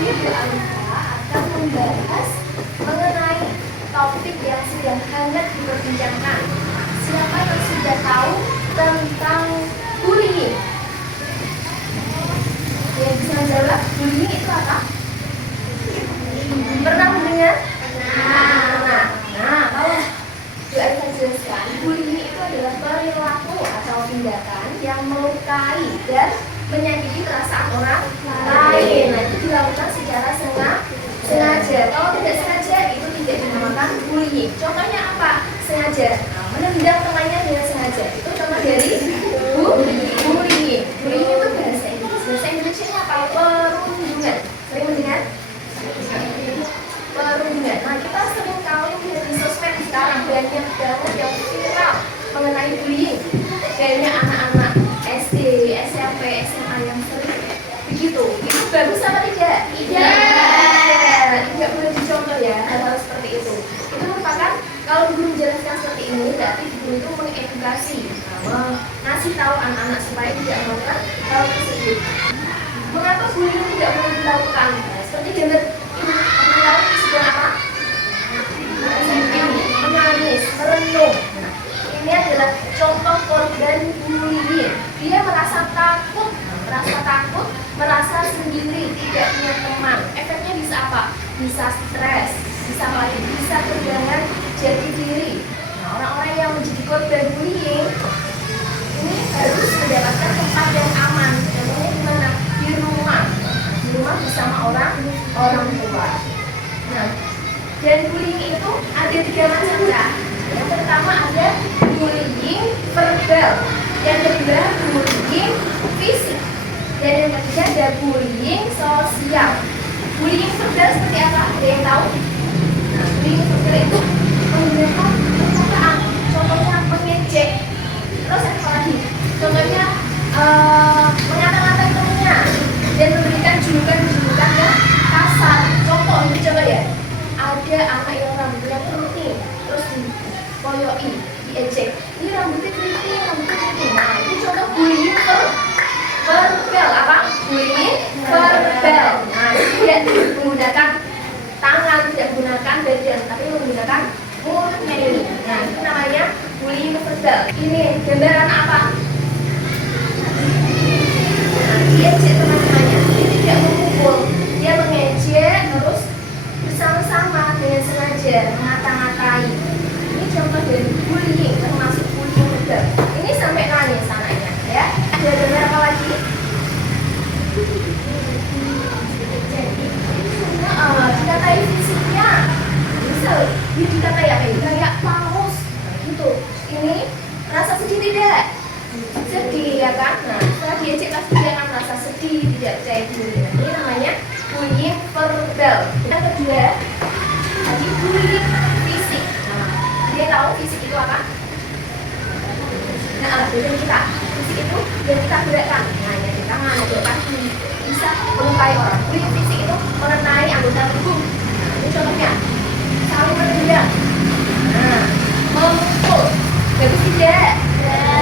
ini Bu Alika akan membahas mengenai topik yang sudah hangat diperbincangkan. Siapa yang sudah tahu tentang bullying? Yang bisa menjawab, bullying itu apa? Pernah mendengar? Nah, kalau Bu Alika jelaskan, bullying itu adalah perilaku atau tindakan yang melukai dan menyakiti perasaan orang lain. Nah, itu dilakukan secara sengaja. Kalau tidak sengaja, itu tidak dinamakan bullying. Contohnya apa? Sengaja. Menendang temannya dengan sengaja. Itu contoh dari bullying. Bullying itu bahasa Inggris. Bahasa Indonesia apa? Perundungan. Sering mendengar? Perundungan. Nah, kita sering kali melihat di sosmed sekarang banyak banget yang viral mengenai bullying. Banyak anak-anak SD, SMP, SMA yang sering begitu. Itu bagus apa tidak? Tidak boleh dicontoh ya hal-hal seperti itu. Itu merupakan, kalau guru menjelaskan seperti ini, berarti guru itu mengedukasi, ngasih tahu anak-anak supaya tidak melakukan hal tersebut. Mengapa bullying tidak boleh dilakukan? Seperti gambar ini, tahu sedang apa? Menangis, merenung. Ini adalah contoh korban bullying. Dia merasa takut, merasa sendiri, tidak punya teman. Efeknya bisa apa? Bisa stres, bisa lagi, bisa kehilangan jati diri. Nah, orang-orang yang menjadi korban bullying ini harus mendapatkan tempat yang aman. Contohnya di mana? Di rumah bersama orang tua. Nah, dan bullying itu ada 3 macam ya. Yang pertama ada bullying verbal, yang kedua bullying fisik, dan yang ketiga ada bullying sosial. Bullying verbal seperti apa? Ada yang tahu? Nah, bullying verbal itu menggunakan perkataan, contohnya mengejek. Terus apa lagi? Contohnya mengata-ngatai temannya dan memberikan julukan yang kasar. Contoh, ini coba ya. Ada anak yang rambutnya keriting, terus dikoyoi, diejek. Ini rambutnya keriting. Nah, itu contoh bullying verbal. Apa? Bullying verbal. Nah, tidak menggunakan tangan, tidak menggunakan badan, tapi menggunakan mulutnya ini. Nah, itu namanya bullying verbal. Ini gambaran apa? Nah, diejek teman-temannya. Dia tidak memukul, dia mengejek terus bersama-sama dengan sengaja mengata-ngatai. Ini contoh dari bullying, termasuk bullying verbal. Ini sampai nangis anaknya, ya. Ada dengar apa lagi? Dikatai fisiknya, misal dia dikatai apa ya? Kayak paus, gitu. Ini rasa sedih tidak? Sedih ya kan? Nah, setelah diejek pasti dia akan merasa sedih, tidak percaya diri. Nah, ini namanya bullying verbal. Yang kedua, tadi bullying fisik. Nah, dia tahu fisik itu apa? Nah, badan kita, fisik itu yang kita gerakkan. Nah, yang tangan, yang kaki, bisa melukai orang. Bullying fisik itu mengenai anggota tubuh. Nah, ini contohnya, saling menendang. Nah, memukul. Bagus tidak?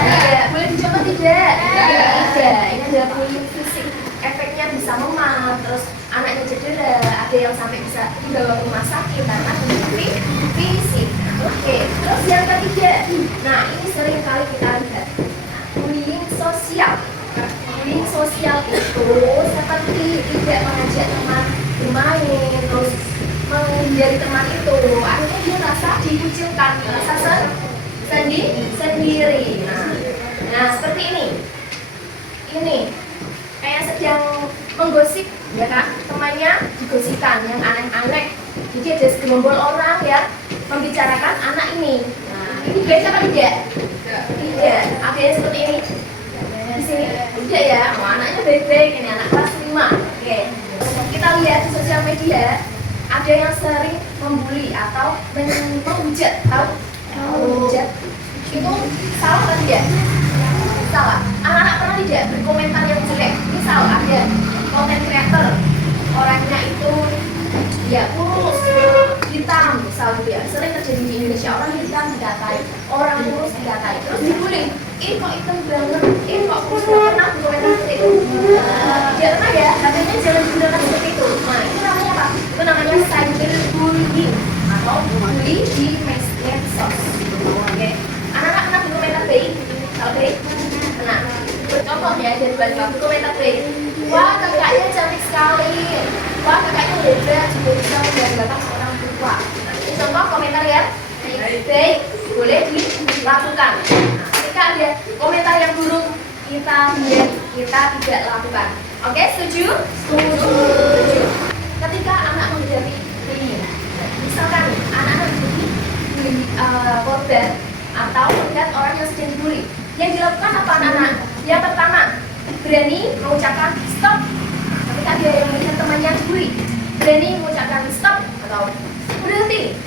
Tidak. Boleh dicontoh tidak? Tidak. Ini adalah bullying fisik. Efeknya bisa memar, terus anaknya cedera, ada yang sampai bisa dibawa ke rumah sakit karena bullying fisik. Oke, terus yang ketiga, nah ini sering kali kita lihat, bullying sosial. Bullying sosial itu seperti tidak mengajak teman bermain, terus menghindari teman itu, akhirnya dia merasa dikucilkan, merasa sendiri. Nah, seperti ini. Ini kayak sedang menggosip, ya kan? Temannya digosipkan yang aneh-aneh. Jadi ada segelombol orang yang membicarakan anak ini. Nah, ini baik apa tidak? Tidak. Ada yang seperti ini. Di sini tidak ya. Oh, anaknya baik-baik. Ini anak kelas 5. Oke. Kita lihat di sosial media ada yang sering membuli atau menghujat. Tahu? Menghujat. Itu salah atau tidak? Salah. Anak-anak pernah tidak berkomentar yang jelek? Misal ada konten creator, orangnya itu ya kurus, hitam, misal gitu ya. Sering terjadi di Indonesia, orang hitam dikatai, orang kurus dikatai, terus dibully. Kok hitam banget, kok kurus. Pernah berkomentar seperti itu? Tidak pernah ya, katanya jangan digunakan seperti itu. Nah, di medsos. Oke. Anak-anak pernah berkomentar baik? Kalau baik? Nah, contoh ya dari balik komentar baik. Wah, kakaknya cantik sekali. Wah, kakaknya hebat, juga bisa membanggakan orang tua. Ini contoh komentar ya. Baik, boleh dilakukan. Nah, ketika ada komentar yang buruk, kita tidak lakukan. Oke, setuju? Setuju. Ketika anak menghadapi ini, misalkan anak-anak menjadi korban atau melihat orang yang sedang dibully, yang dilakukan apa anak-anak? Yang pertama, berani mengucapkan stop. Ketika dia yang melihat temannya dibully, berani mengucapkan stop atau berhenti,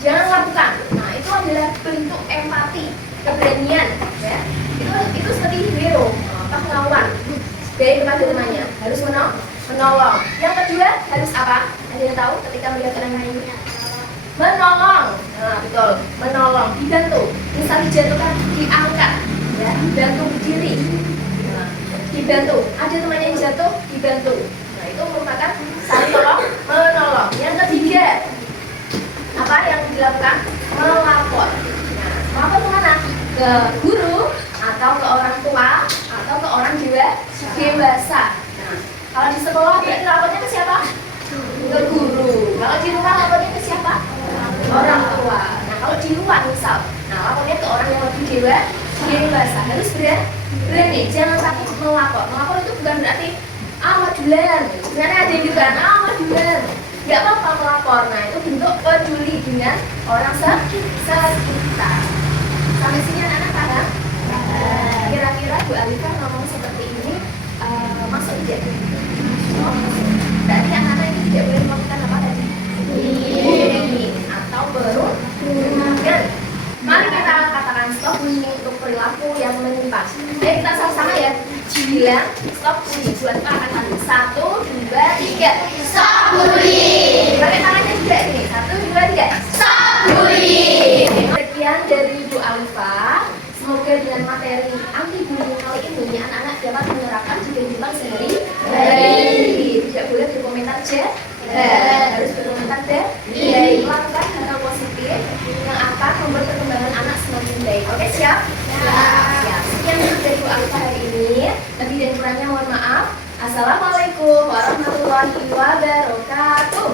jangan lakukan. Nah, itu adalah bentuk empati, keberanian, ya. Itu seperti hero, pahlawan dari kepada temannya, harus menolong. Yang kedua harus apa? Ada yang tahu ketika melihat orang lain? Menolong. Nah, betul, menolong, dibantu. Misal dijatuhkan, diangkat, ya, dibantu berdiri. Nah, dibantu. Ada temannya yang jatuh, dibantu. Nah, itu merupakan saling menolong. Yang ketiga, apa yang dilakukan? Melapor. Nah, melapor kemana? Ke guru atau ke orang tua atau ke orang dewasa. Nah, kalau di sekolah berarti lapornya ke siapa? Ke guru. Kalau di rumah lapornya ke siapa? Orang tua. Nah, kalau di luar misal, nah lapornya ke orang yang lebih dewasa. Harus berani, jangan takut melapor. Melapor itu bukan berarti madulan. Sebenarnya ada yang juga madulan. Gak apa-apa melapor. Nah, itu bentuk peduli dengan orang sekitar. Sampai sini anak-anak paham? Kira-kira Bu Alika ngomong seperti ini masuk tidak? Berarti anak-anak ini tidak boleh melakukan apa tadi? Bullying atau berundang. Mari kita katakan stop bullying untuk perilaku yang menyimpang. Jadi kita sama-sama ya. Bilang stop bullying. Buat akan satu. 1, 2, 3. Stop bullying. Pakai tangannya juga ini. 1, 2, 3. Stop bullying. Sekian dari Bu Alifa. Semoga dengan materi anti bullying kali ini anak-anak dapat menerapkan di kehidupan sehari-hari. Tidak boleh berkomentar jahat, harus berkomentar baik. Lakukan hal positif yang akan membuat perkembangan anak semakin baik. Oke, siap? Siap. Sekian dari Bu Alifa hari ini. Lebih dan kurangnya mohon maaf. Assalamualaikum warahmatullahi wabarakatuh.